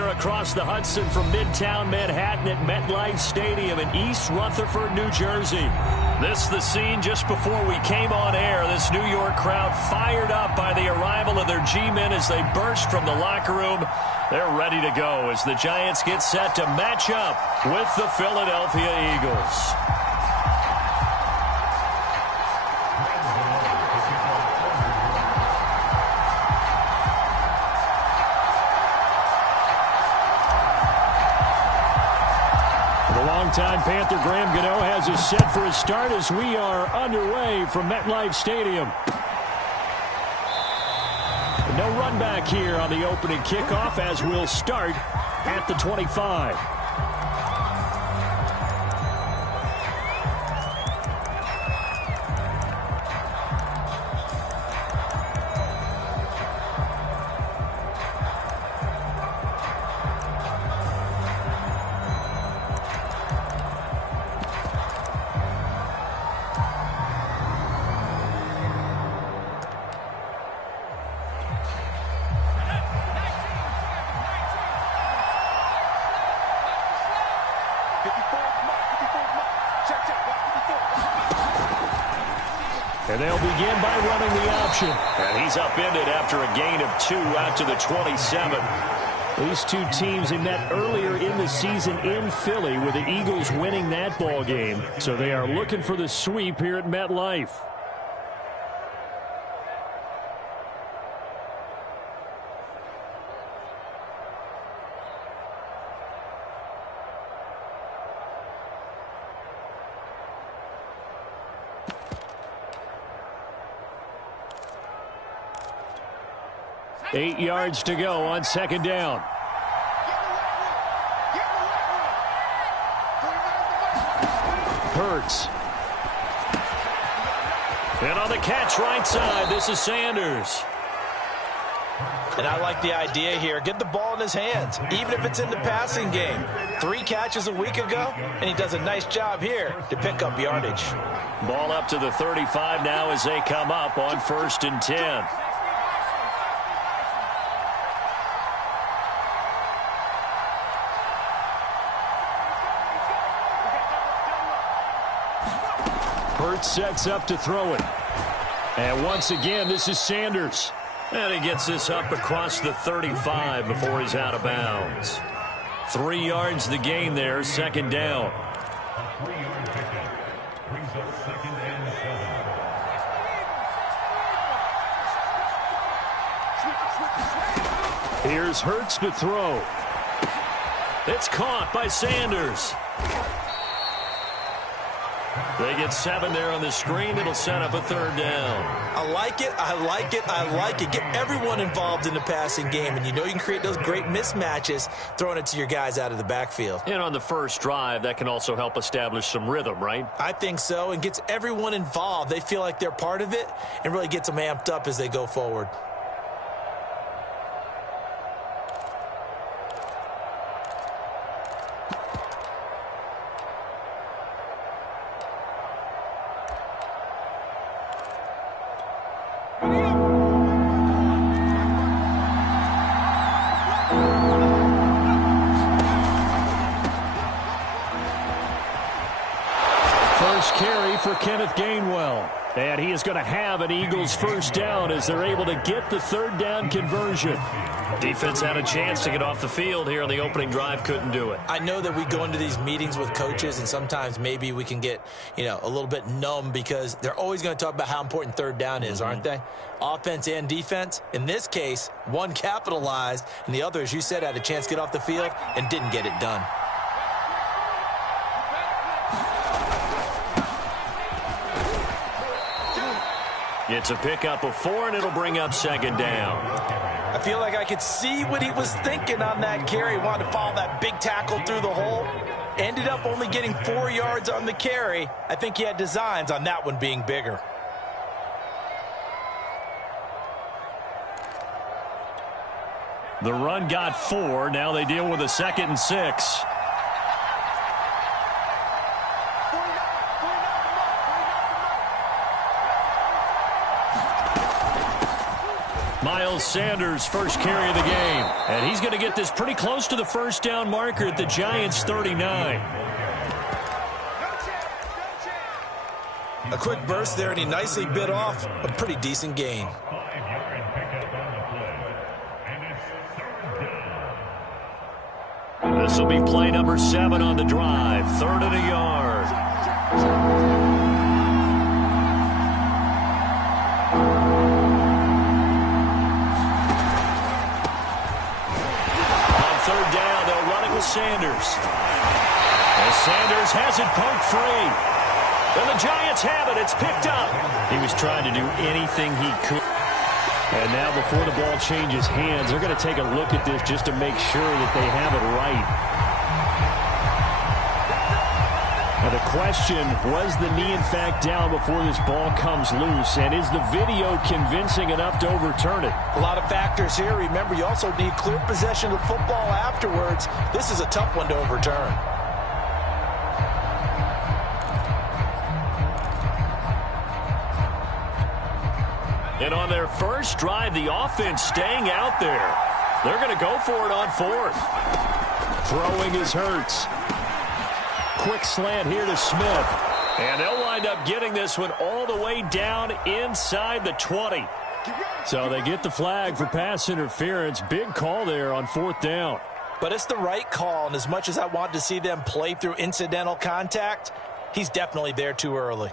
here across the Hudson from Midtown Manhattan at MetLife Stadium in East Rutherford, New Jersey. This is the scene just before we came on air. This New York crowd fired up by the arrival of their G-men as they burst from the locker room. They're ready to go as the Giants get set to match up with the Philadelphia Eagles. Longtime Panther Graham Gano has us set for a start as we are underway from MetLife Stadium. No run back here on the opening kickoff as we'll start at the 25. And they'll begin by running the option. And he's upended after a gain of 2 out to the 27. These two teams, they met earlier in the season in Philly with the Eagles winning that ball game. So they are looking for the sweep here at MetLife. Eight yards to go on second down. Hurts. And on the catch right side, this is Sanders. And I like the idea here. Get the ball in his hands, even if it's in the passing game. 3 catches a week ago, and he does a nice job here to pick up yardage. Ball up to the 35 now as they come up on 1st and 10. Hurts sets up to throw it. And once again, this is Sanders. And he gets this up across the 35 before he's out of bounds. 3 yards the gain there, second down. Here's Hurts to throw. It's caught by Sanders. They get 7 there on the screen. It'll set up a 3rd down. I like it. I like it. I like it. Get everyone involved in the passing game. And you know you can create those great mismatches throwing it to your guys out of the backfield. And on the first drive, that can also help establish some rhythm, right? I think so. And gets everyone involved. They feel like they're part of it and really gets them amped up as they go forward. For Kenneth Gainwell. And he is going to have an Eagles first down as they're able to get the 3rd down conversion. Defense had a chance to get off the field here on the opening drive, couldn't do it. I know that we go into these meetings with coaches and sometimes maybe we can get, a little bit numb because they're always going to talk about how important 3rd down is, aren't they? Offense and defense. In this case, one capitalized and the other, as you said, had a chance to get off the field and didn't get it done. It's a pickup of 4, and it'll bring up 2nd down. I feel like I could see what he was thinking on that carry. Wanted to follow that big tackle through the hole. Ended up only getting 4 yards on the carry. I think he had designs on that one being bigger. The run got 4. Now they deal with a 2nd and 6. Miles Sanders, first carry of the game. And he's going to get this pretty close to the first down marker at the Giants' 39. A quick burst there, and he nicely bit off a pretty decent gain. This will be play number 7 on the drive. 3rd and a yard. On 3rd down, they'll run it with Sanders. And Sanders has it poked free. And the Giants have it. It's picked up. He was trying to do anything he could. And now before the ball changes hands, they're going to take a look at this just to make sure that they have it right. Now the question, was the knee in fact down before this ball comes loose? And is the video convincing enough to overturn it? A lot of factors here. Remember, you also need clear possession of the football afterwards. This is a tough one to overturn. And on their first drive, the offense staying out there. They're going to go for it on 4th. Throwing is Hurts. Quick slant here to Smith. And they'll wind up getting this one all the way down inside the 20. So they get the flag for pass interference. Big call there on 4th down. But it's the right call, and as much as I want to see them play through incidental contact, he's definitely there too early.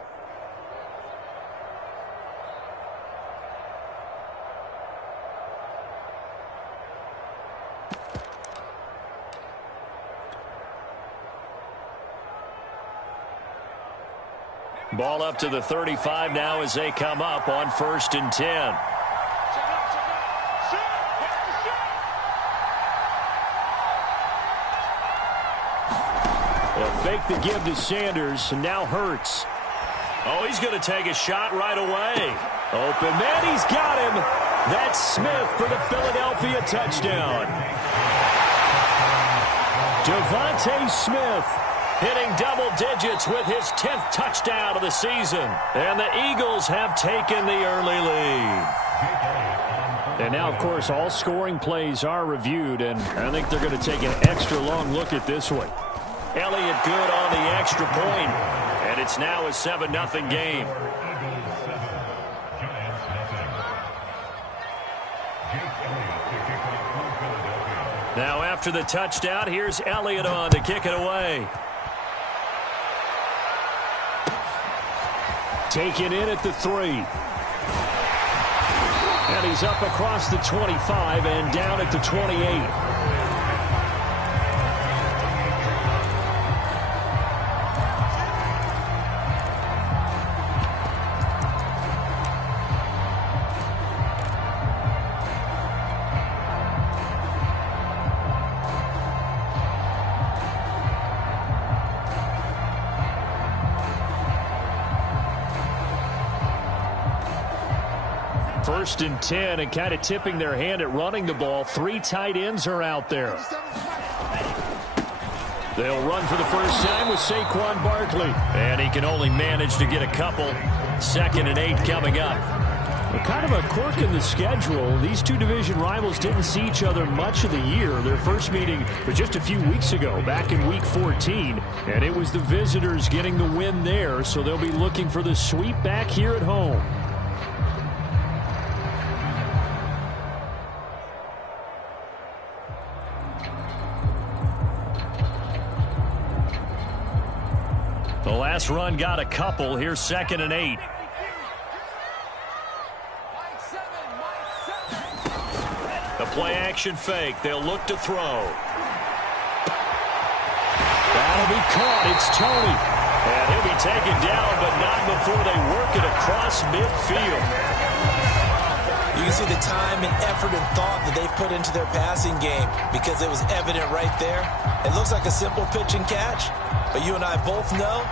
Ball up to the 35 now as they come up on 1st and 10. They'll fake the give to Sanders, and now Hurts. Oh, he's going to take a shot right away. Open man, he's got him. That's Smith for the Philadelphia touchdown. Devontae Smith hitting double digits with his 10th touchdown of the season. And the Eagles have taken the early lead. And now, of course, all scoring plays are reviewed, and I think they're going to take an extra long look at this one. Elliott good on the extra point, and it's now a 7-0 game. Now after the touchdown, here's Elliott on to kick it away. Taken in at the 3. And he's up across the 25 and down at the 28. First and 10, and kind of tipping their hand at running the ball. 3 tight ends are out there. They'll run for the first time with Saquon Barkley. And he can only manage to get a couple. 2nd and 8 coming up. Well, kind of a quirk in the schedule. These two division rivals didn't see each other much of the year. Their first meeting was just a few weeks ago, back in Week 14. And it was the visitors getting the win there, so they'll be looking for the sweep back here at home. The last run got a couple. Here's 2nd and 8. The play action fake. They'll look to throw. That'll be caught. It's Tony. And he'll be taken down, but not before they work it across midfield. You can see the time and effort and thought that they put into their passing game because it was evident right there. It looks like a simple pitch and catch, but you and I both know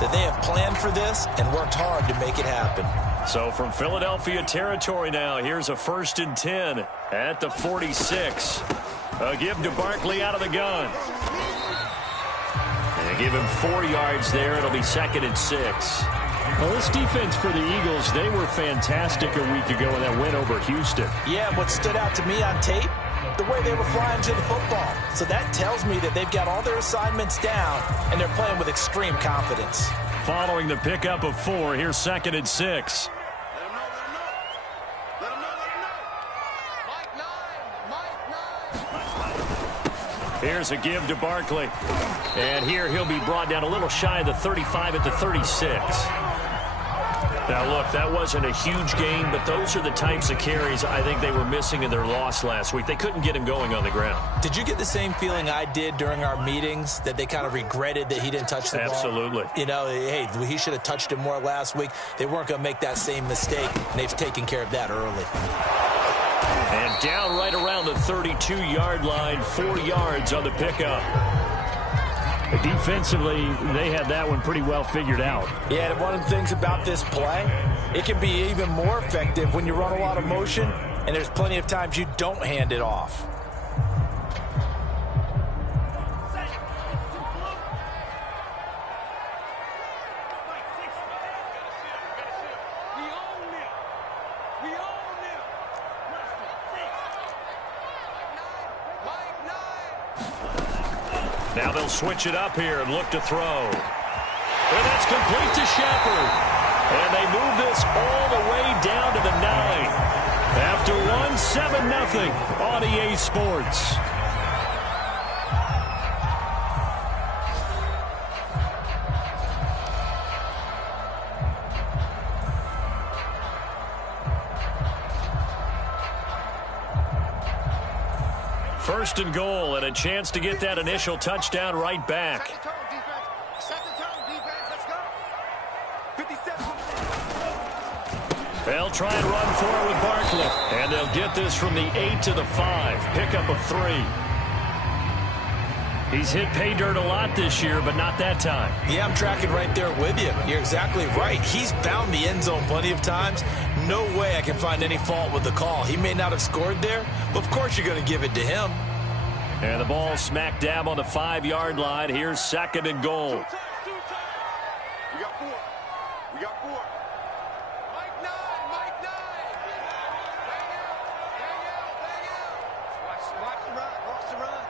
that they have planned for this and worked hard to make it happen. So from Philadelphia territory now, here's a 1st and 10 at the 46. A give to Barkley out of the gun. And give him 4 yards there. It'll be 2nd and 6. Well, this defense for the Eagles, they were fantastic a week ago in that win over Houston. Yeah, and what stood out to me on tape, the way they were flying to the football. So that tells me that they've got all their assignments down, and they're playing with extreme confidence. Following the pickup of 4, here's 2nd and 6. Here's a give to Barkley. And here he'll be brought down a little shy of the 35 at the 36. Now, look, that wasn't a huge gain, but those are the types of carries I think they were missing in their loss last week. They couldn't get him going on the ground. Did you get the same feeling I did during our meetings, that they kind of regretted that he didn't touch the ball? Absolutely. You know, hey, he should have touched it more last week. They weren't going to make that same mistake, and they've taken care of that early. And down right around the 32-yard line, 4 yards on the pickup. Defensively, they had that one pretty well figured out. Yeah, and one of the things about this play, it can be even more effective when you run a lot of motion, and there's plenty of times you don't hand it off. Now they'll switch it up here and look to throw. And that's complete to Shepard. And they move this all the way down to the 9. After one, 7-0 on EA Sports. First and goal, and a chance to get that initial touchdown right back. They'll try and run forward with Barkley. And they'll get this from the 8 to the 5. Pickup of 3. He's hit pay dirt a lot this year, but not that time. Yeah, I'm tracking right there with you. You're exactly right. He's found the end zone plenty of times. No way I can find any fault with the call. He may not have scored there, but of course you're going to give it to him. And the ball smack dab on the 5-yard line. Here's 2nd and goal. We got 4. We got 4. Mike 9. Mike 9. Bang out. Bang out. Bang out. Watch the run. Watch the run.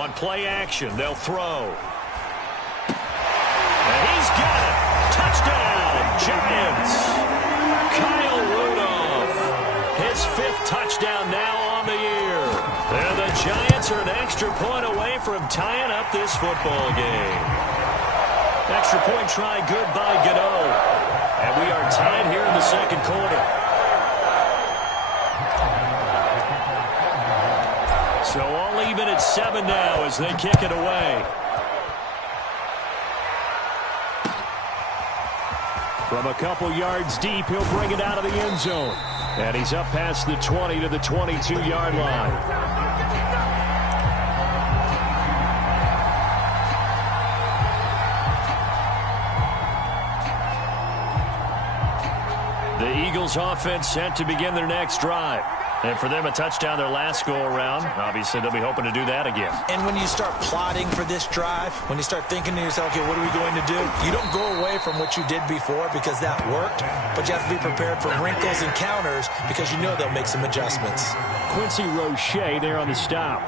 On play action, they'll throw. And he's got it. Touchdown, Giants. Kyle Rudolph. His 5th touchdown now on the year. And the Giants are an extra point away from tying up this football game. Extra point try good by Gano. And we are tied here in the 2nd quarter. So all even at 7 now as they kick it away. From a couple yards deep, he'll bring it out of the end zone. And he's up past the 20 to the 22-yard line. The Eagles offense set to begin their next drive. And for them, a touchdown their last go-around. Obviously, they'll be hoping to do that again. And when you start plotting for this drive, when you start thinking to yourself, okay, what are we going to do? You don't go away from what you did before because that worked, but you have to be prepared for wrinkles and counters because you know they'll make some adjustments. Quincy Roche there on the stop.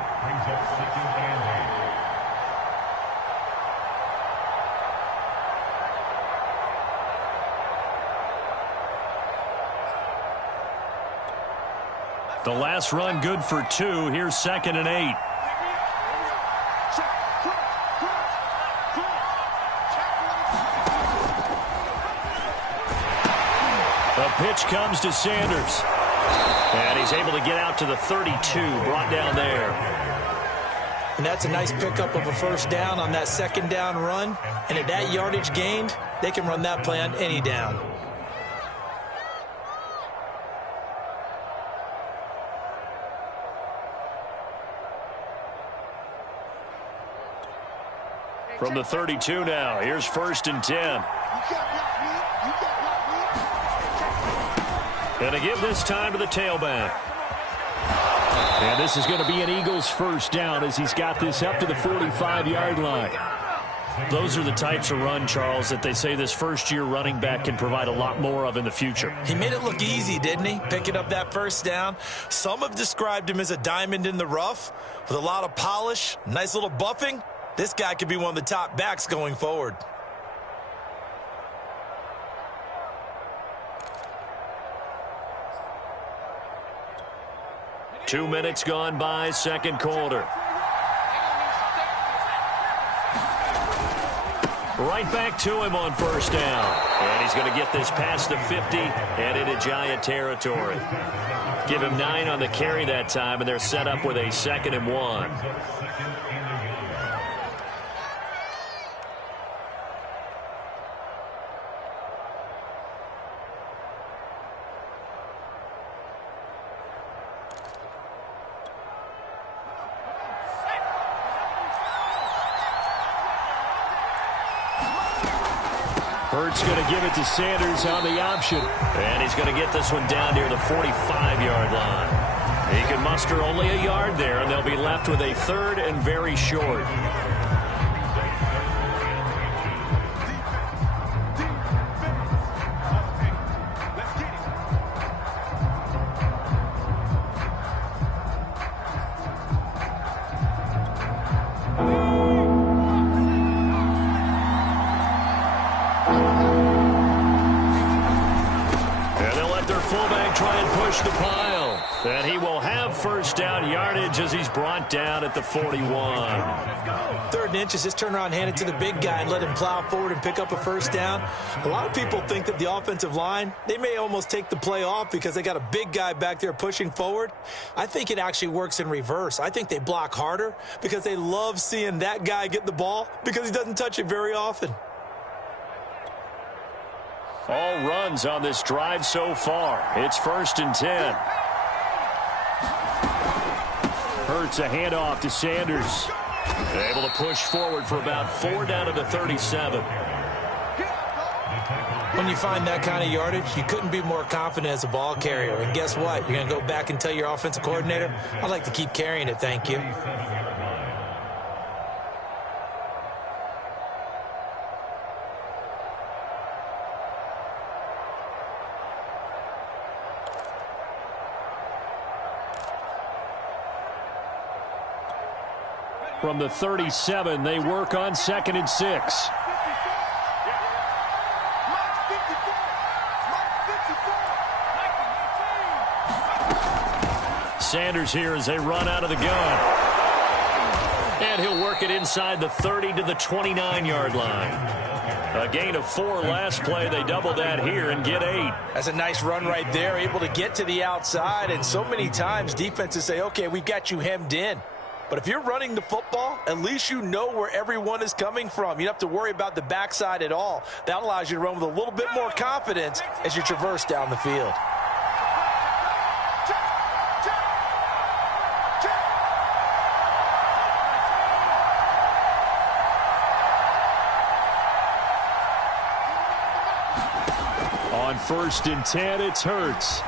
The last run good for 2. Here's 2nd and 8. The pitch comes to Sanders. And he's able to get out to the 32, brought down there. And that's a nice pickup of a 1st down on that 2nd down run. And at that yardage gained, they can run that play on any down. From the 32 now, here's 1st and 10. Going to give this time to the tailback. And this is going to be an Eagles 1st down as he's got this up to the 45-yard line. Those are the types of run, Charles, that they say this first-year running back can provide a lot more of in the future. He made it look easy, didn't he? Picking up that first down. Some have described him as a diamond in the rough with a lot of polish, nice little buffing. This guy could be one of the top backs going forward. Two minutes gone by, second quarter. Right back to him on first down. And he's going to get this past the 50 and into Giant territory. Give him 9 on the carry that time, and they're set up with a 2nd and 1. Hurts going to give it to Sanders on the option. And he's going to get this one down near the 45-yard line. He can muster only a yard there, and they'll be left with a 3rd and very short. The pile, and he will have first down yardage as he's brought down at the 41. 3rd and inches, just turn around and hand it to the big guy and let him plow forward and pick up a first down. A lot of people think that the offensive line, they may almost take the play off because they got a big guy back there pushing forward. I think it actually works in reverse. I think they block harder because they love seeing that guy get the ball because he doesn't touch it very often. All runs on this drive so far. It's 1st and 10. Hurts a handoff to Sanders. Able to push forward for about 4 down to the 37. When you find that kind of yardage, you couldn't be more confident as a ball carrier. And guess what? You're going to go back and tell your offensive coordinator, I'd like to keep carrying it, thank you. From the 37, they work on 2nd and 6. Sanders here as they run out of the gun. And he'll work it inside the 30 to the 29-yard line. A gain of 4 last play. They double that here and get 8. That's a nice run right there, able to get to the outside. And so many times defenses say, okay, we've got you hemmed in. But if you're running the football, at least you know where everyone is coming from. You don't have to worry about the backside at all. That allows you to run with a little bit more confidence as you traverse down the field. On 1st and 10, it's Hurts.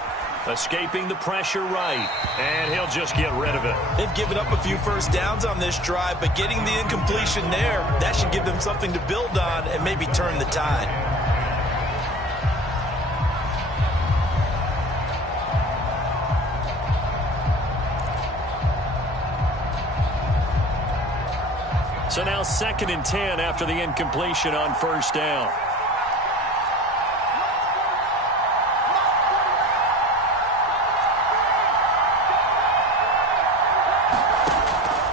Escaping the pressure right, and he'll just get rid of it. They've given up a few first downs on this drive, but getting the incompletion there, that should give them something to build on and maybe turn the tide. So now 2nd and 10 after the incompletion on first down.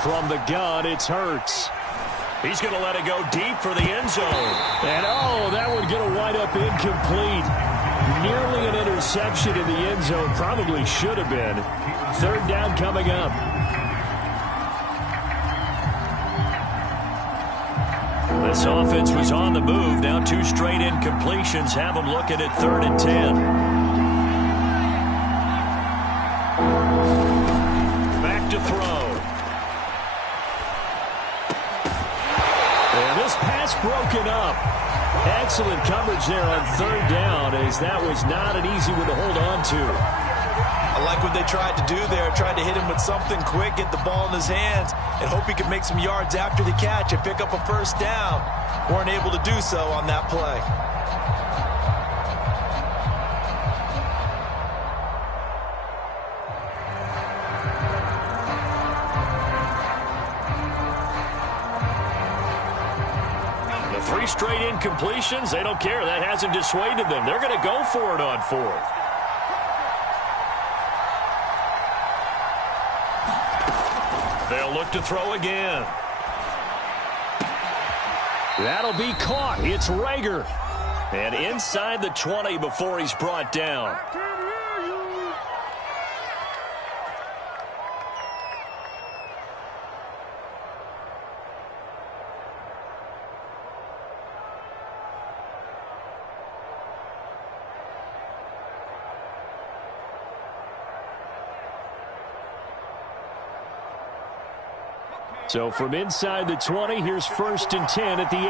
From the gun, it's Hurts. He's going to let it go deep for the end zone. And, oh, that one going to wind up incomplete. Nearly an interception in the end zone. Probably should have been. 3rd down coming up. This offense was on the move. Now 2 straight incompletions have them looking at 3rd and 10. Back to throw. Pass broken up. Excellent coverage there on 3rd down, as that was not an easy one to hold on to. A I like what they tried to do there, tried to hit him with something quick, get the ball in his hands, and hope he could make some yards after the catch and pick up a first down. Weren't able to do so on that play. The 3 straight incompletions, they don't care. That hasn't dissuaded them. They're going to go for it on 4th. They'll look to throw again. That'll be caught. It's Rager. And inside the 20 before he's brought down. So from inside the 20, here's 1st and 10 at the 18.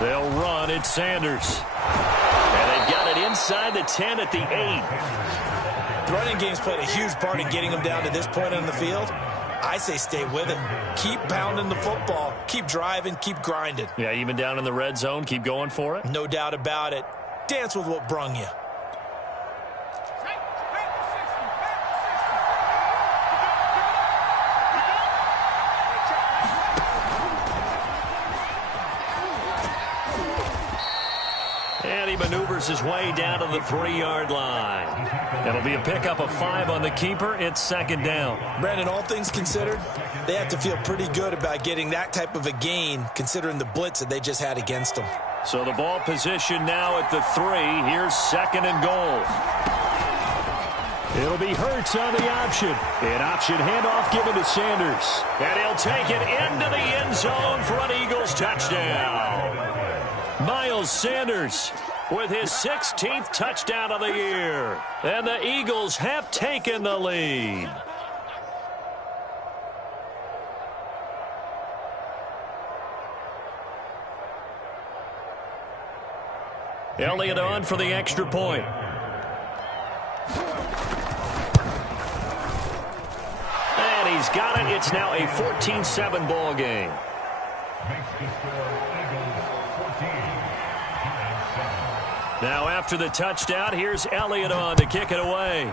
They'll run. It's Sanders. And they've got it inside the 10 at the 8. The running game's played a huge part in getting them down to this point on the field. I say stay with it. Keep pounding the football. Keep driving. Keep grinding. Yeah, even down in the red zone, keep going for it. No doubt about it. Dance with what brung you. And he maneuvers his way down to the 3-yard line. It'll be a pickup of 5 on the keeper. It's 2nd down. Brandon, all things considered, they have to feel pretty good about getting that type of a gain, considering the blitz that they just had against them. So the ball position now at the 3. Here's 2nd and goal. It'll be Hurts on the option. An option handoff given to Sanders. And he'll take it into the end zone for an Eagles touchdown. Miles Sanders with his 16th touchdown of the year. And the Eagles have taken the lead. Elliott on for the extra point. And he's got it. It's now a 14-7 ball game. Now after the touchdown, here's Elliott on to kick it away.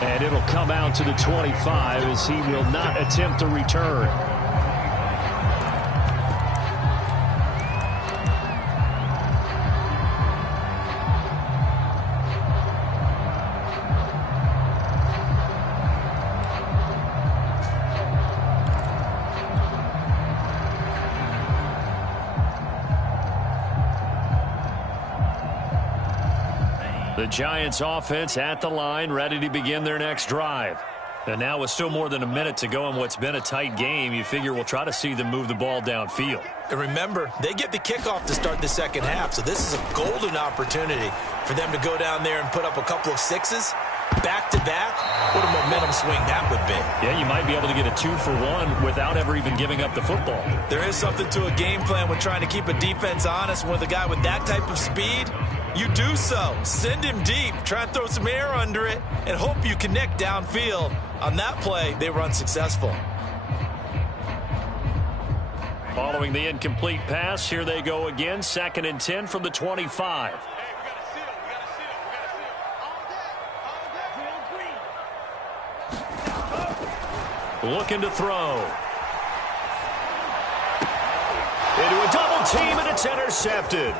And it'll come out to the 25 as he will not attempt to return. The Giants offense at the line, ready to begin their next drive. And now with still more than a minute to go in what's been a tight game, you figure we'll try to see them move the ball downfield. And remember, they get the kickoff to start the second half, so this is a golden opportunity for them to go down there and put up a couple of 6s back-to-back. What a momentum swing that would be. Yeah, you might be able to get a 2-for-1 without ever even giving up the football. There is something to a game plan when trying to keep a defense honest. With a guy with that type of speed, you do so. Send him deep. Try and throw some air under it and hope you connect downfield. On that play, they were unsuccessful. Following the incomplete pass, here they go again. 2nd and 10 from the 25. Looking to throw. Into a double team, and it's intercepted.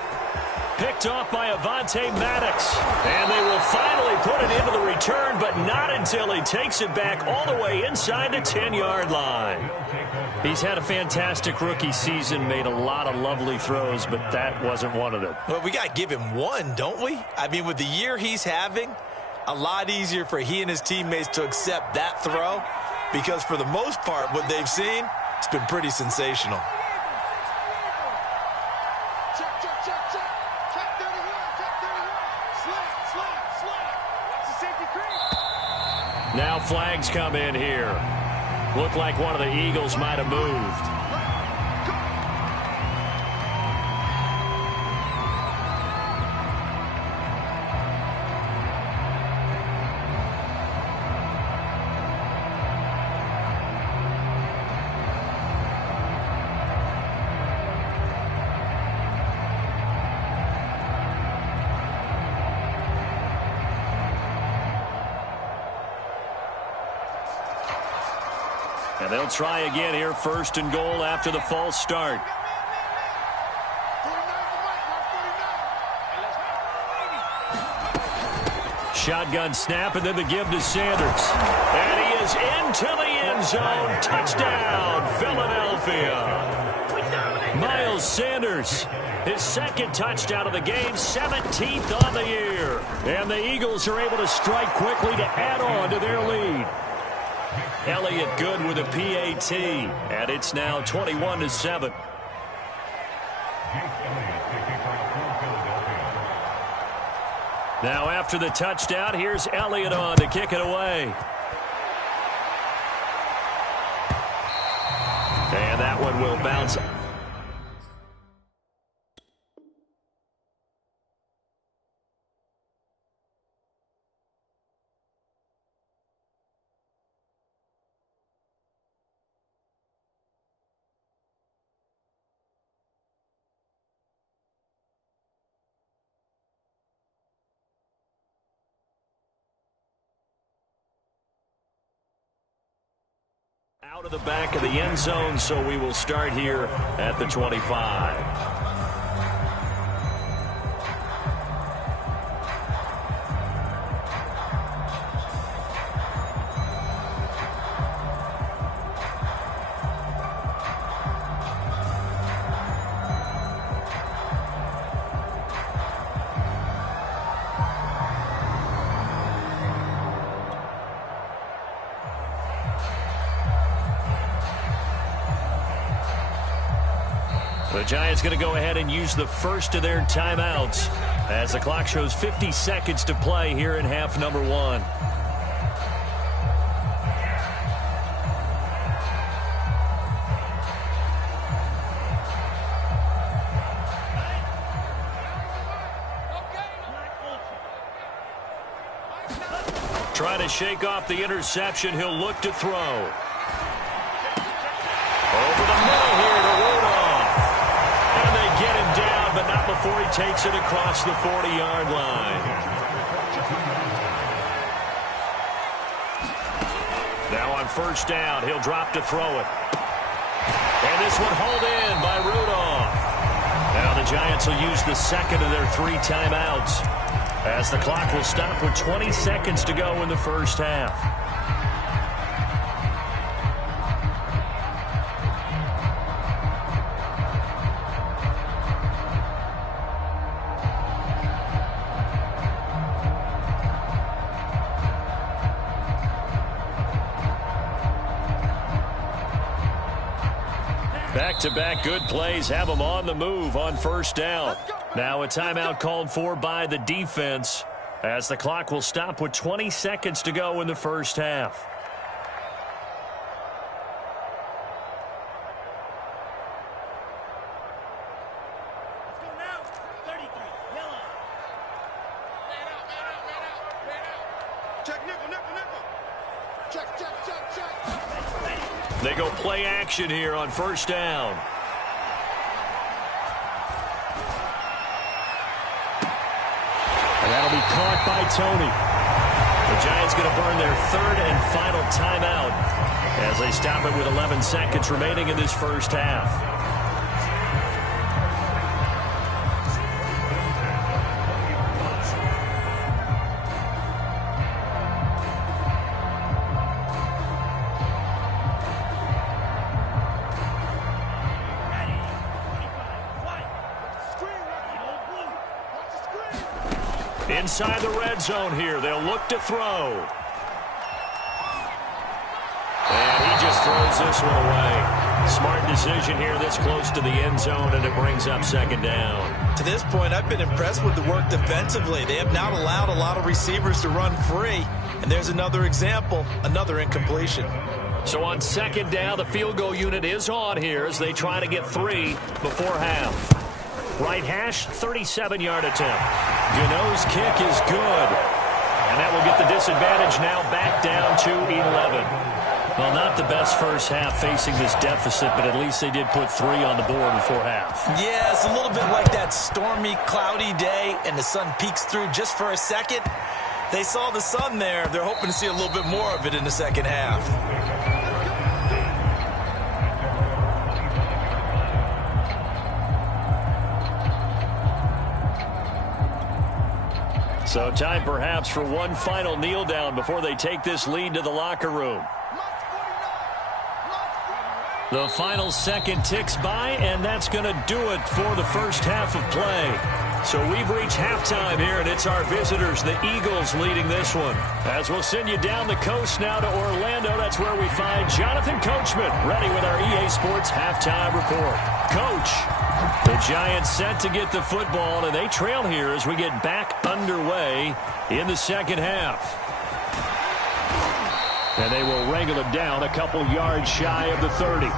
Picked off by Avonte Maddox. And they will finally put it into the return, but not until he takes it back all the way inside the 10-yard line. He's had a fantastic rookie season, made a lot of lovely throws, but that wasn't one of them. Well, we got to give him one, don't we? I mean, with the year he's having, a lot easier for he and his teammates to accept that throw, because for the most part, what they've seen, it's been pretty sensational. Now flags come in here. Looked like one of the Eagles might have moved. And they'll try again here, first and goal after the false start. Shotgun snap, and then the give to Sanders. And he is into the end zone. Touchdown, Philadelphia. Miles Sanders, his second touchdown of the game, 17th on the year. And the Eagles are able to strike quickly to add on to their lead. Elliott good with a PAT, and it's now 21-7. Now after the touchdown, here's Elliott on to kick it away. And that one will bounce. Out of the back of the end zone, so we will start here at the 25. The Giants going to go ahead and use the first of their timeouts as the clock shows 50 seconds to play here in half number one. Trying to shake off the interception. He'll look to throw. Over the middle here to Rudolph. And they get him down, but not before he takes it across the 40-yard line. Now on first down, he'll drop to throw it. And this one hauled in by Rudolph. Now the Giants will use the second of their 3 timeouts as the clock will stop with 20 seconds to go in the first half. Back-to-back good plays have them on the move on first down. Now a timeout called for by the defense as the clock will stop with 20 seconds to go in the first half. They go play action here on first down. And that'll be caught by Tony. The Giants going to burn their third and final timeout as they stop it with 11 seconds remaining in this first half. Inside the red zone here. They'll look to throw. And he just throws this one away. Smart decision here this close to the end zone, and it brings up second down. To this point, I've been impressed with the work defensively. They have not allowed a lot of receivers to run free. And there's another example, another incompletion. So on second down, the field goal unit is on here as they try to get 3 before half. Right hash, 37-yard attempt. Gano's kick is good. And that will get the disadvantage now back down to 11. Well, not the best first half facing this deficit, but at least they did put 3 on the board before half. Yeah, it's a little bit like that stormy, cloudy day, and the sun peeks through just for a second. They saw the sun there. They're hoping to see a little bit more of it in the second half. So time perhaps for one final kneel down before they take this lead to the locker room. The final second ticks by, and that's going to do it for the first half of play. So we've reached halftime here, and it's our visitors, the Eagles, leading this one. As we'll send you down the coast now to Orlando, that's where we find Jonathan Coachman, ready with our EA Sports halftime report. Coach, the Giants set to get the football, and they trail here as we get back underway in the second half. And they will wrangle him down a couple yards shy of the 30.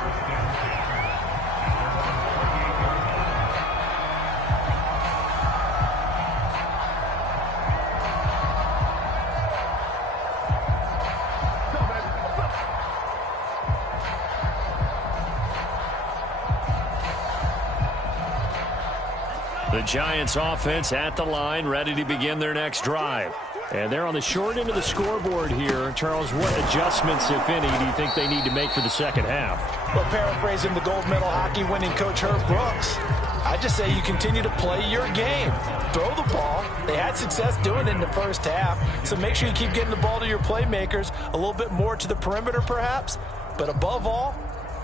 The Giants offense at the line, ready to begin their next drive. And they're on the short end of the scoreboard here. Charles, what adjustments, if any, do you think they need to make for the second half? Well, paraphrasing the gold medal hockey winning coach Herb Brooks, I just say you continue to play your game. Throw the ball. They had success doing it in the first half, so make sure you keep getting the ball to your playmakers, a little bit more to the perimeter perhaps, but above all,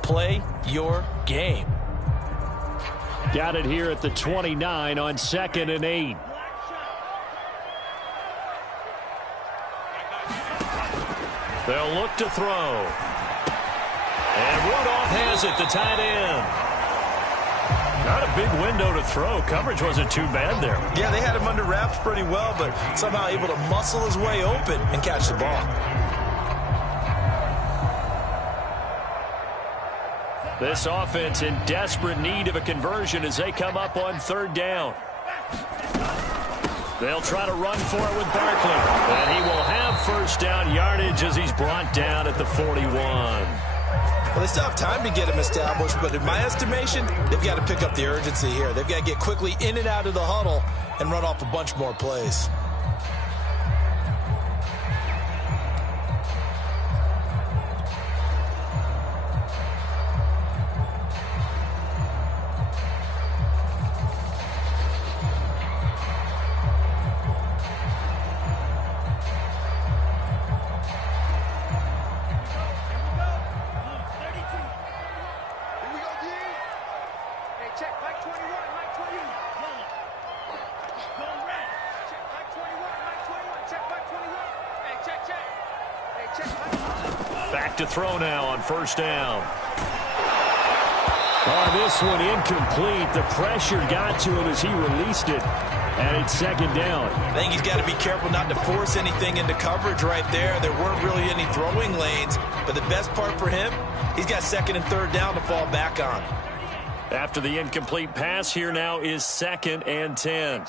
play your game. Got it here at the 29 on 2nd and 8. They'll look to throw. And Rudolph has it, the tight end. Not a big window to throw. Coverage wasn't too bad there. Yeah, they had him under wraps pretty well, but somehow able to muscle his way open and catch the ball. This offense in desperate need of a conversion as they come up on 3rd down. They'll try to run for it with Barkley. And he will have first down yardage as he's brought down at the 41. Well, they still have time to get him established, but in my estimation, they've got to pick up the urgency here. They've got to get quickly in and out of the huddle and run off a bunch more plays. Back to throw now on 1st down. Oh, this one incomplete. The pressure got to him as he released it. And it's 2nd down. I think he's got to be careful not to force anything into coverage right there. There weren't really any throwing lanes. But the best part for him, he's got 2nd and 3rd down to fall back on. After the incomplete pass, here now is 2nd and 10.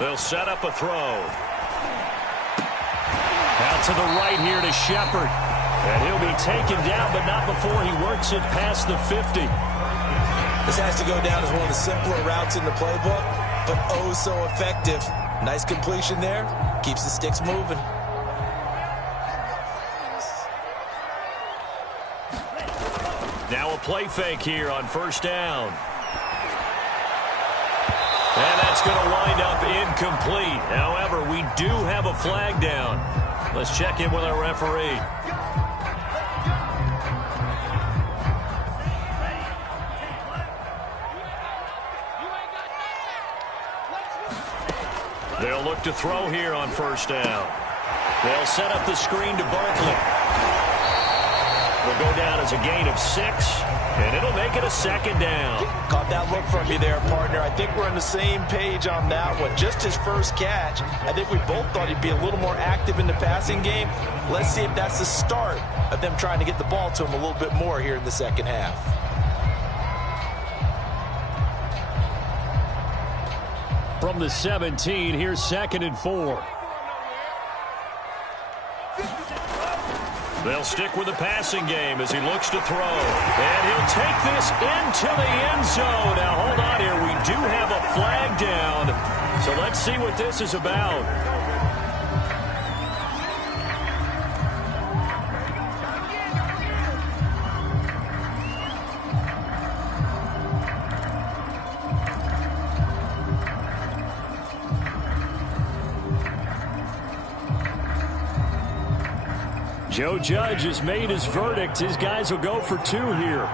They'll set up a throw. Out to the right here to Shepard. And he'll be taken down, but not before he works it past the 50. This has to go down as one of the simpler routes in the playbook, but oh so effective. Nice completion there. Keeps the sticks moving. Now a play fake here on 1st down. And that's going to wind up incomplete. However, we do have a flag down. Let's check in with our referee. They'll look to throw here on 1st down. They'll set up the screen to Barkley. Will go down as a gain of 6. And it'll make it a second down. Caught that look from you there, partner. I think we're on the same page on that one. Just his first catch. I think we both thought he'd be a little more active in the passing game. Let's see if that's the start of them trying to get the ball to him a little bit more here in the second half. From the 17, here's 2nd and 4. They'll stick with the passing game as he looks to throw. And he'll take this into the end zone. Now, hold on here. We do have a flag down. So let's see what this is about. Joe Judge has made his verdict. His guys will go for 2 here.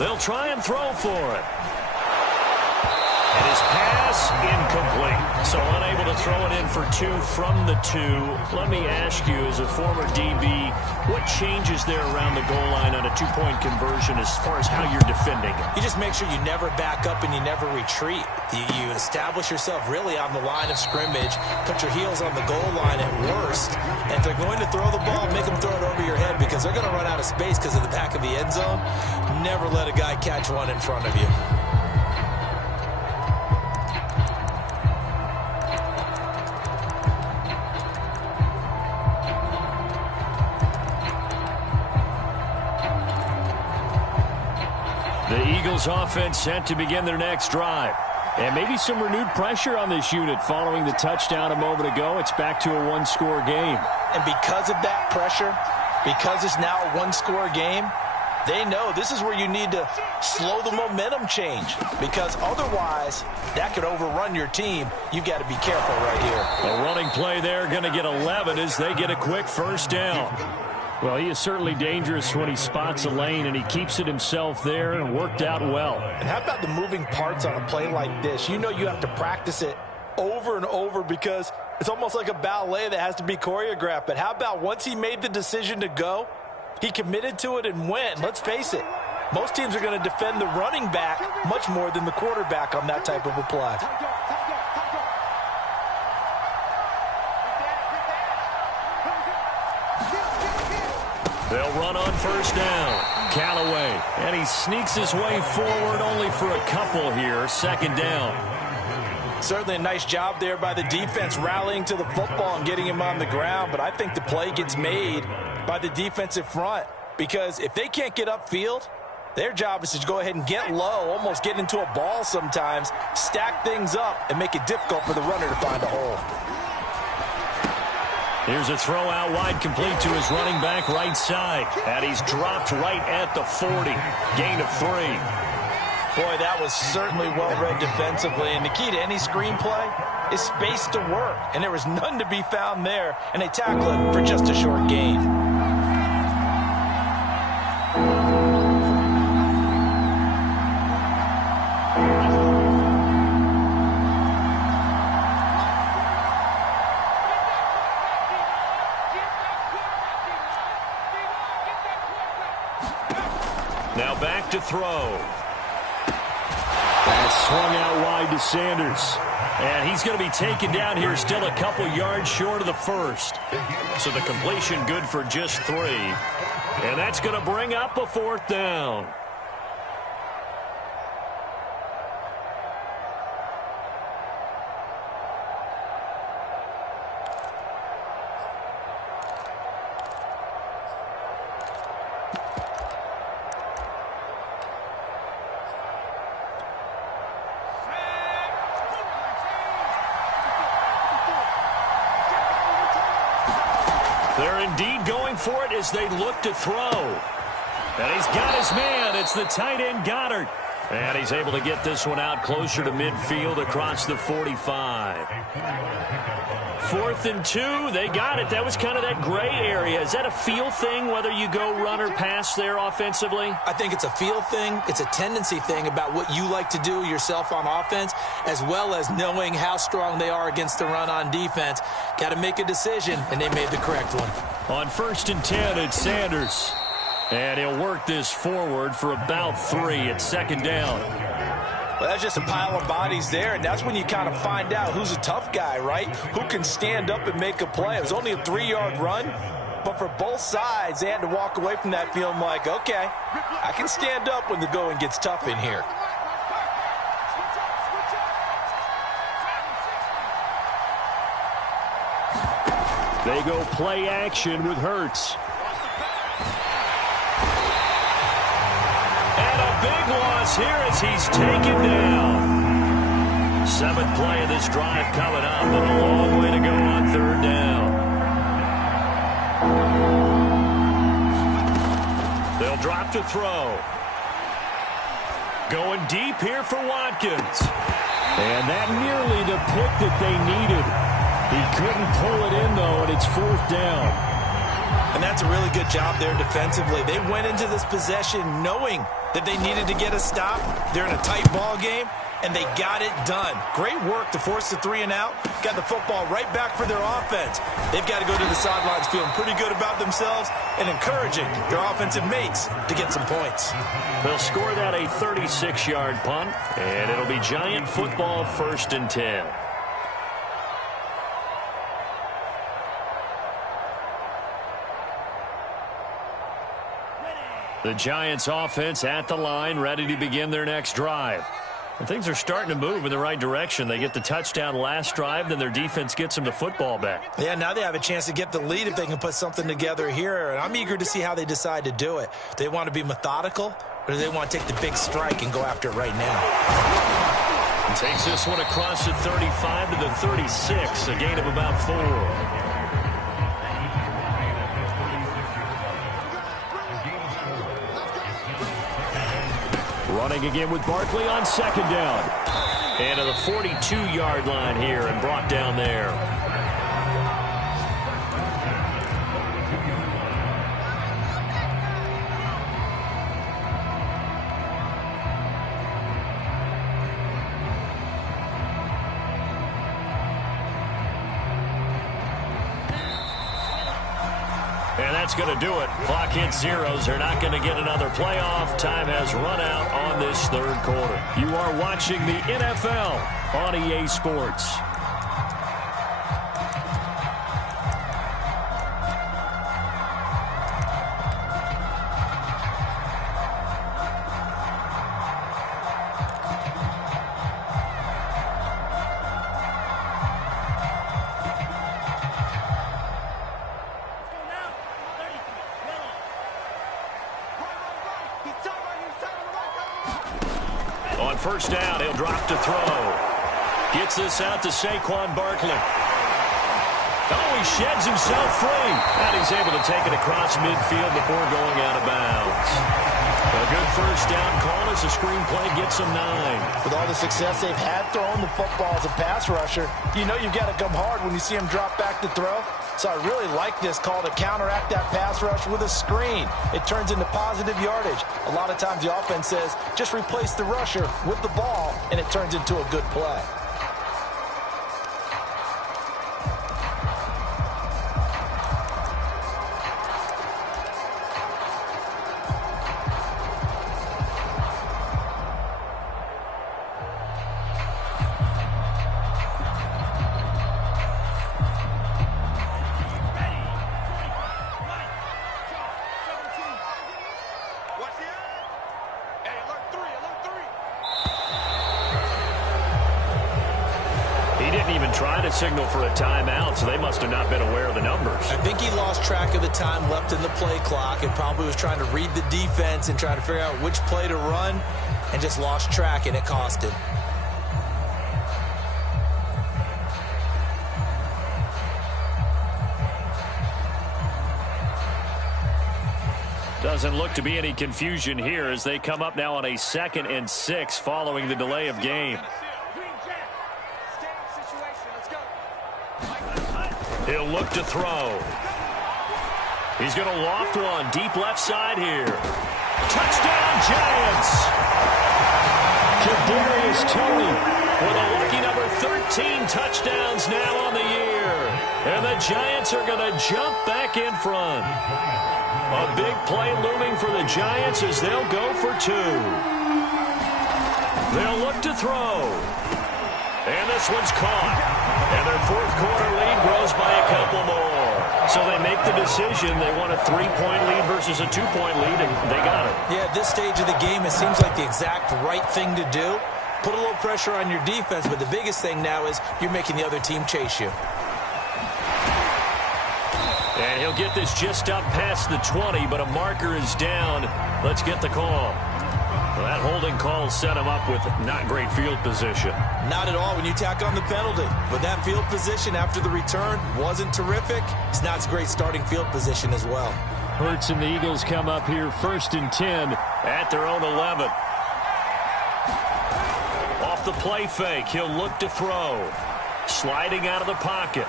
They'll try and throw for it. And his pass incomplete. So unable to throw it in for 2 from the 2. Let me ask you, as a former DB, what changes there around the goal line on a 2-point conversion as far as how you're defending it? You just make sure you never back up and you never retreat. You establish yourself really on the line of scrimmage, put your heels on the goal line at worst, and if they're going to throw the ball, make them throw it over your head because they're going to run out of space because of the back of the end zone. Never let a guy catch one in front of you. The Eagles offense set to begin their next drive. And maybe some renewed pressure on this unit following the touchdown a moment ago. It's back to a 1-score game. And because of that pressure, because it's now a 1-score game, they know this is where you need to slow the momentum change because otherwise that could overrun your team. You've got to be careful right here. A running play there, going to get 11 as they get a quick first down. Well, he is certainly dangerous when he spots a lane, and he keeps it himself there and worked out well. And how about the moving parts on a play like this? You know you have to practice it over and over because it's almost like a ballet that has to be choreographed. But how about once he made the decision to go, he committed to it and went. Let's face it, most teams are going to defend the running back much more than the quarterback on that type of a play. They'll run on first down. Callaway, and he sneaks his way forward only for a couple here. 2nd down. Certainly a nice job there by the defense rallying to the football and getting him on the ground, but I think the play gets made by the defensive front because if they can't get upfield, their job is to go ahead and get low, almost get into a ball sometimes, stack things up, and make it difficult for the runner to find a hole. Here's a throw out wide, complete to his running back right side. And he's dropped right at the 40. Gain of 3. Boy, that was certainly well-read defensively. And the key to any screenplay is space to work. And there was none to be found there. And they tackle it for just a short gain. Now back to throw. And swung out wide to Sanders. And he's going to be taken down here, still a couple yards short of the first. So the completion good for just 3. And that's going to bring up a 4th down. They're indeed going for it as they look to throw. And he's got his man. It's the tight end, Goddard. And he's able to get this one out closer to midfield across the 45. 4th and 2. They got it. That was kind of that gray area. Is that a feel thing, whether you go run or pass there offensively? I think it's a feel thing. It's a tendency thing about what you like to do yourself on offense, as well as knowing how strong they are against the run on defense. Got to make a decision, and they made the correct one. On 1st and 10, it's Sanders. And he'll work this forward for about 3. It's 2nd down. Well, that's just a pile of bodies there, and that's when you kind of find out who's a tough guy, right? Who can stand up and make a play. It was only a 3-yard run, but for both sides, they had to walk away from that feeling like, okay, I can stand up when the going gets tough in here. They go play action with Hurts. Big loss here as he's taken down. 7th play of this drive coming up, but a long way to go on 3rd down. They'll drop to throw. Going deep here for Watkins. And that nearly the pick that they needed. He couldn't pull it in, though, and it's 4th down. And that's a really good job there defensively. They went into this possession knowing that they needed to get a stop. They're in a tight ball game, and they got it done. Great work to force the 3 and out. Got the football right back for their offense. They've got to go to the sidelines feeling pretty good about themselves and encouraging their offensive mates to get some points. They'll score that a 36-yard punt, and it'll be Giant football 1st and 10. The Giants offense at the line, ready to begin their next drive. And things are starting to move in the right direction. They get the touchdown last drive, then their defense gets them the football back. Yeah, now they have a chance to get the lead if they can put something together here. And I'm eager to see how they decide to do it. Do they want to be methodical, or do they want to take the big strike and go after it right now? And takes this one across the 35 to the 36, a gain of about 4. Running again with Barkley on 2nd down. And to the 42-yard line here and brought down there. And that's going to do it. Clock hits zeros. They're not going to get another playoff. Time has run out on this 3rd quarter. You are watching the NFL on EA Sports. On 1st down, he'll drop to throw. Gets this out to Saquon Barkley. Oh, he sheds himself free. And he's able to take it across midfield before going out of bounds. A good 1st down call as the screenplay gets him 9. With all the success they've had throwing the football as a pass rusher, you know you've got to come hard when you see him drop back to throw. So I really like this call to counteract that pass rush with a screen. It turns into positive yardage. A lot of times the offense says, just replace the rusher with the ball, and it turns into a good play. Trying to signal for a timeout, so they must have not been aware of the numbers. I think he lost track of the time left in the play clock and probably was trying to read the defense and trying to figure out which play to run and just lost track, and it cost him. Doesn't look to be any confusion here as they come up now on a 2nd and 6 following the delay of game. He'll look to throw. He's going to loft one deep left side here. Touchdown, Giants! Kadarius Toney with a lucky number 13 touchdowns now on the year. And the Giants are going to jump back in front. A big play looming for the Giants as they'll go for 2. They'll look to throw. And this one's caught. And their 4th quarter lead grows by a couple more. So they make the decision. They want a 3-point lead versus a 2-point lead, and they got it. Yeah, at this stage of the game, it seems like the exact right thing to do. Put a little pressure on your defense, but the biggest thing now is you're making the other team chase you. And he'll get this just up past the 20, but a marker is down. Let's get the call. Well, that holding call set him up with not great field position. Not at all when you tack on the penalty. But that field position after the return wasn't terrific. It's not a great starting field position as well. Hurts and the Eagles come up here 1st and 10 at their own 11. Off the play fake, he'll look to throw. Sliding out of the pocket.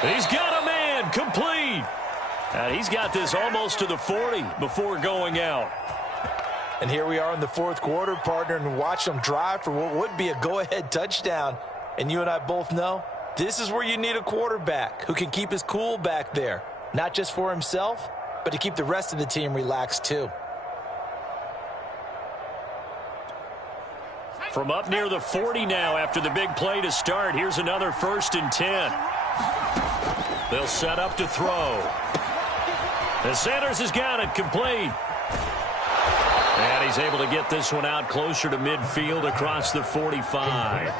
He's got a man, complete. And he's got this almost to the 40 before going out. And here we are in the 4th quarter, partner, and watch them drive for what would be a go-ahead touchdown. And you and I both know this is where you need a quarterback who can keep his cool back there. Not just for himself, but to keep the rest of the team relaxed too. From up near the 40 now after the big play to start, here's another 1st and 10. They'll set up to throw. And Sanders has got it, complete. And he's able to get this one out closer to midfield across the 45.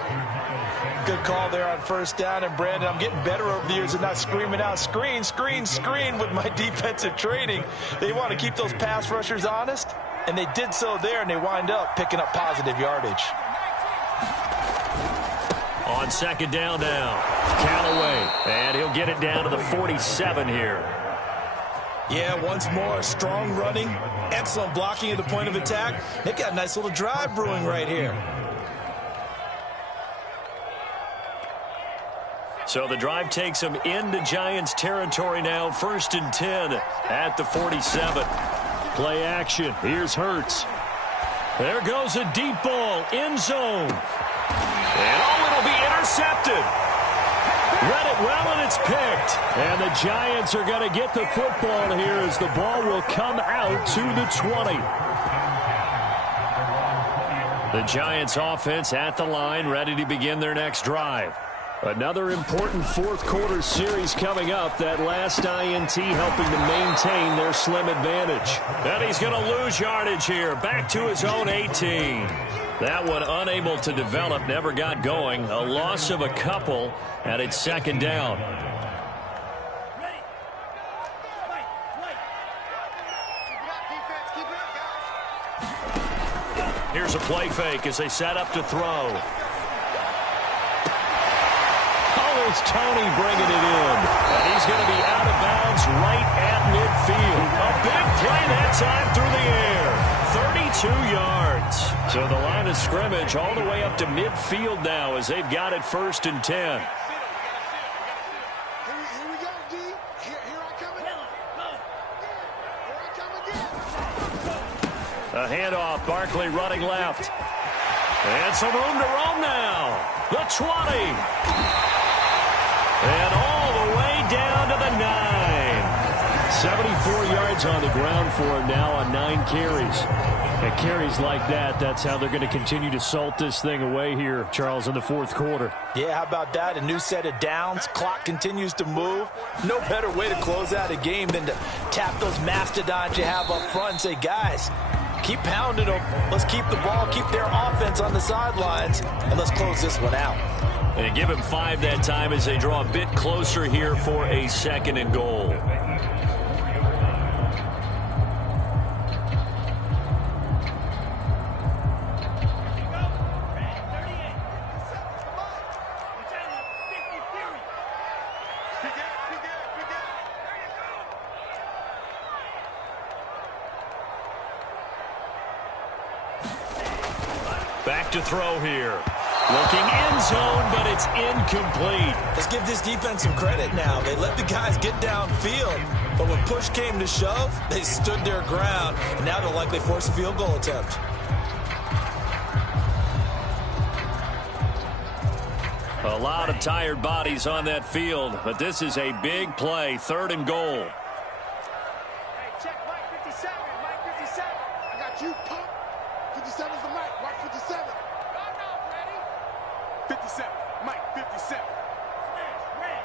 Good call there on 1st down. And, Brandon, I'm getting better over the years at not screaming out, screen, screen, screen with my defensive training. They want to keep those pass rushers honest, and they did so there, and they wind up picking up positive yardage. On 2nd down now, Callaway, and he'll get it down to the 47 here. Yeah, once more, strong running, excellent blocking at the point of attack. They've got a nice little drive brewing right here. So the drive takes them into Giants territory now, 1st and 10 at the 47. Play action. Here's Hurts. There goes a deep ball, end zone. And it'll be intercepted. Read it well, and it's picked. And the Giants are going to get the football here as the ball will come out to the 20. The Giants offense at the line, ready to begin their next drive. Another important 4th quarter series coming up. That last INT helping to maintain their slim advantage. And he's going to lose yardage here. Back to his own 18. That one unable to develop, never got going. A loss of a couple, and it's 2nd down. Here's a play fake as they set up to throw. It's Toney bringing it in. And he's going to be out of bounds right at midfield. A big play that time through the air. 32 yards. So the line of scrimmage all the way up to midfield now as they've got it 1st and 10. Here we go, D. Here I come again. Here I come again. A handoff. Barkley running left. And some room to roam now. The 20. And all the way down to the 9. 74 yards on the ground for him now on 9 carries. And carries like that, that's how they're going to continue to salt this thing away here, Charles, in the 4th quarter. Yeah, how about that? A new set of downs. Clock continues to move. No better way to close out a game than to tap those mastodons you have up front and say, guys, keep pounding them. Let's keep the ball, keep their offense on the sidelines, and let's close this one out. And give him 5 that time as they draw a bit closer here for a 2nd and goal. look to throw here. Looking end zone, but it's incomplete. Let's give this defense some credit now. They let the guys get downfield, but when push came to shove, they stood their ground, and now they'll likely force a field goal attempt. A lot of tired bodies on that field, but this is a big play, 3rd and goal. Hey, check Mike 57. Mike 57. I got you, pump. 57's the Mike. Watch 57. I'm not ready. 57. Mike 57. Smash, red.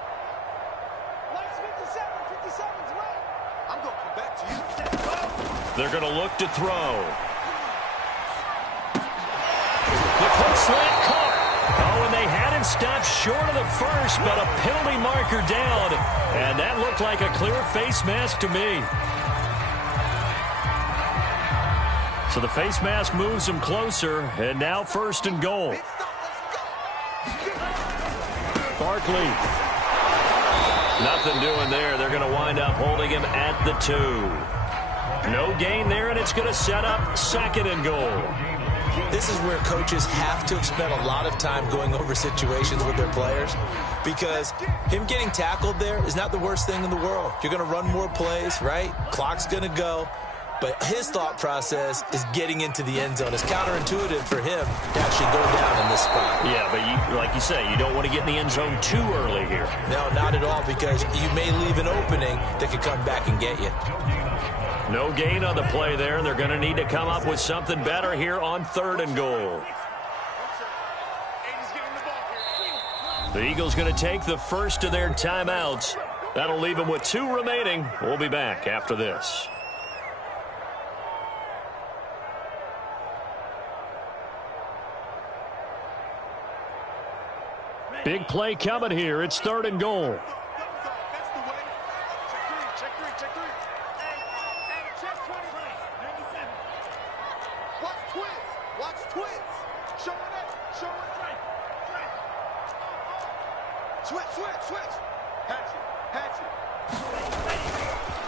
Mike's 57. 57's red. I'm going to come back to you. They're going to look to throw. The quick slant caught. Oh, and they had him stopped short of the first, but a penalty marker down. And that looked like a clear face mask to me. So the face mask moves him closer, and now 1st and goal. Barkley. Nothing doing there. They're going to wind up holding him at the 2. No gain there, and it's going to set up 2nd and goal. This is where coaches have to have spent a lot of time going over situations with their players, because him getting tackled there is not the worst thing in the world. You're going to run more plays, right? Clock's going to go. But his thought process is getting into the end zone. It's counterintuitive for him to actually go down in this spot. Yeah, but like you say, you don't want to get in the end zone too early here. No, not at all, because you may leave an opening that could come back and get you. No gain on the play there. They're going to need to come up with something better here on 3rd and goal. The Eagles going to take the first of their timeouts. That'll leave them with 2 remaining. We'll be back after this. Big play coming here. It's 3rd and goal.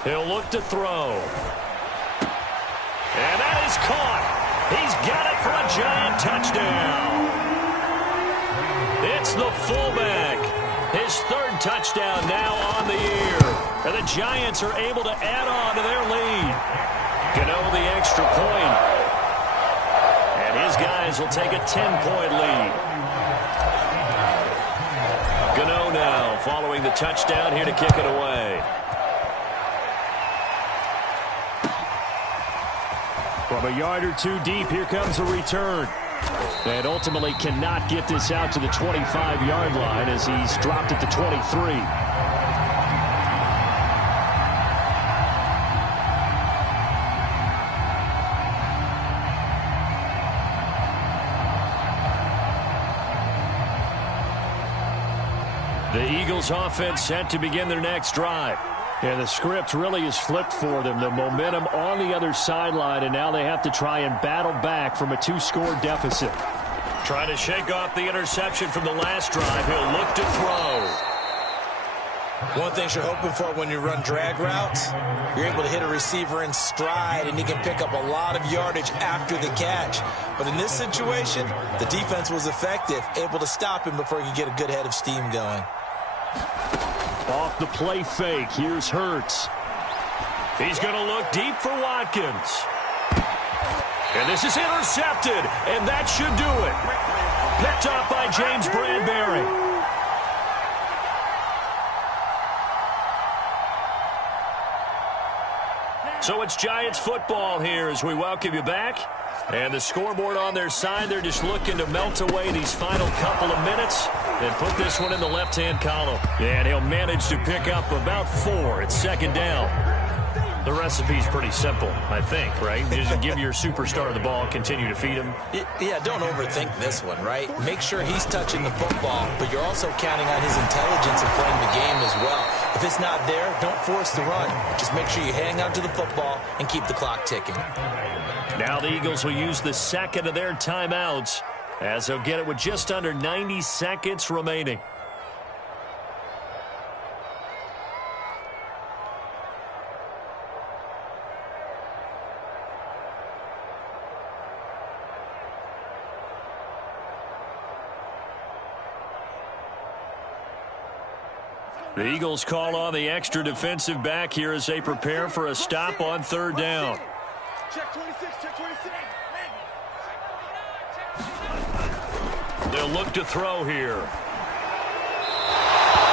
He'll look to throw. And that is caught. He's got it for a giant touchdown. It's the fullback. His 3rd touchdown now on the year. And the Giants are able to add on to their lead. Gano the extra point. And his guys will take a 10-point lead. Gano now following the touchdown here to kick it away. From a yard or 2 deep, here comes a return. And ultimately cannot get this out to the 25-yard line as he's dropped at the 23. The Eagles offense set to begin their next drive. And the script really is flipped for them. The momentum on the other sideline, and now they have to try and battle back from a 2-score deficit. Trying to shake off the interception from the last drive. He'll look to throw. One thing you're hoping for when you run drag routes, you're able to hit a receiver in stride, and he can pick up a lot of yardage after the catch. But in this situation, the defense was effective, able to stop him before he could get a good head of steam going. Off the play fake, here's Hurts. He's going to look deep for Watkins. And this is intercepted, and that should do it. Picked up by James Bradbury. So it's Giants football here as we welcome you back. And the scoreboard on their side, they're just looking to melt away these final couple of minutes and put this one in the left-hand column. And he'll manage to pick up about 4. It's 2nd down. The recipe's pretty simple, I think, right? Just give your superstar the ball, continue to feed him. Yeah, don't overthink this one, right? Make sure he's touching the football, but you're also counting on his intelligence of playing the game as well. If it's not there, don't force the run. Just make sure you hang on to the football and keep the clock ticking. Now the Eagles will use the 2nd of their timeouts as they'll get it with just under 90 seconds remaining. The Eagles call on the extra defensive back here as they prepare for a stop on third down. Check 26, check 26. They'll look to throw here.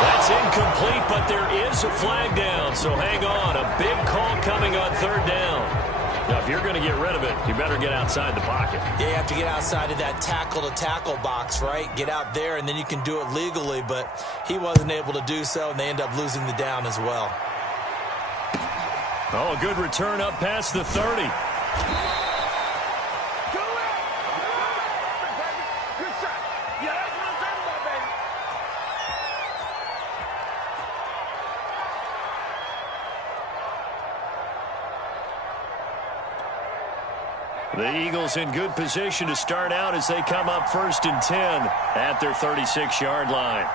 That's incomplete, but there is a flag down, so hang on. A big call coming on third down. Now, if you're going to get rid of it, you better get outside the pocket. Yeah, you have to get outside of that tackle-to-tackle box, right? Get out there, and then you can do it legally, but he wasn't able to do so, and they end up losing the down as well. Oh, a good return up past the 30. The Eagles in good position to start out as they come up 1st and 10 at their 36-yard line.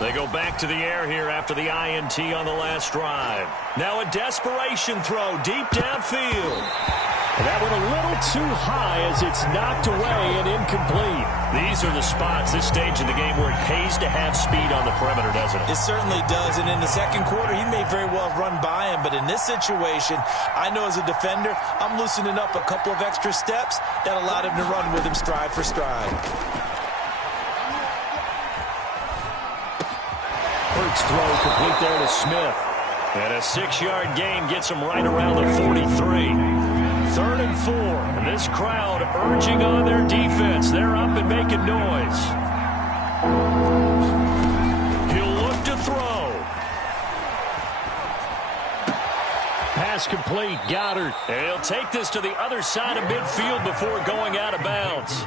They go back to the air here after the INT on the last drive. Now a desperation throw deep downfield. And that went a little too high as it's knocked away and incomplete. These are the spots, this stage of the game, where it pays to have speed on the perimeter, doesn't it? It certainly does, and in the second quarter, he may very well run by him, but in this situation, I know as a defender, I'm loosening up a couple of extra steps that allowed him to run with him stride for stride. Hurts throw complete there to Smith. And a 6-yard gain gets him right around the 43. 3rd and 4, and this crowd urging on their defense. They're up and making noise. He'll look to throw. Pass complete, Goddard. And he'll take this to the other side of midfield before going out of bounds.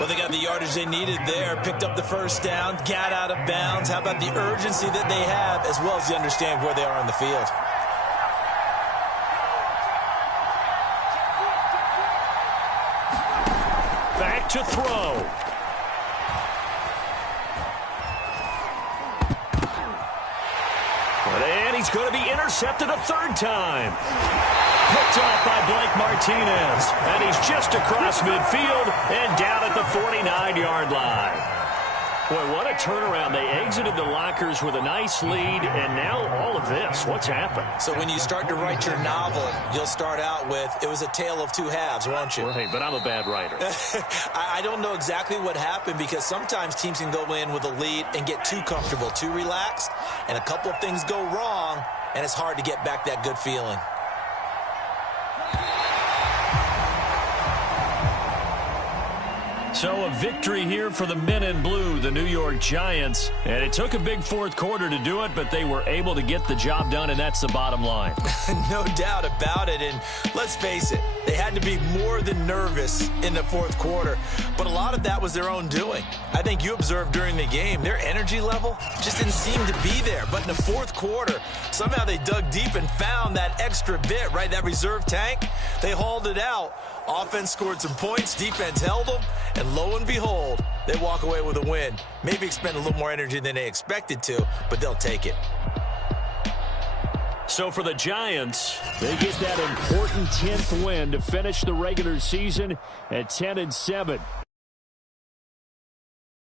Well, they got the yardage they needed there, picked up the first down, got out of bounds. How about the urgency that they have, as well as they understand where they are on the field? Back to throw. And he's going to be intercepted a 3rd time. Picked off by Blake Martinez. And he's just across midfield and down at the 49-yard line. Boy, what a turnaround. They exited the lockers with a nice lead, and now all of this. What's happened? So when you start to write your novel, you'll start out with, it was a tale of two halves, won't you? Right, but I'm a bad writer. I don't know exactly what happened, because sometimes teams can go in with a lead and get too comfortable, too relaxed, and a couple of things go wrong, and it's hard to get back that good feeling. So a victory here for the men in blue, the New York Giants. And it took a big 4th quarter to do it, but they were able to get the job done, and that's the bottom line. No doubt about it. And let's face it, they had to be more than nervous in the 4th quarter. But a lot of that was their own doing. I think you observed during the game, their energy level just didn't seem to be there. But in the 4th quarter, somehow they dug deep and found that extra bit, right, that reserve tank. They hauled it out. Offense scored some points, defense held them, and lo and behold, they walk away with a win. Maybe expend a little more energy than they expected to, but they'll take it. So for the Giants, they get that important 10th win to finish the regular season at 10-7.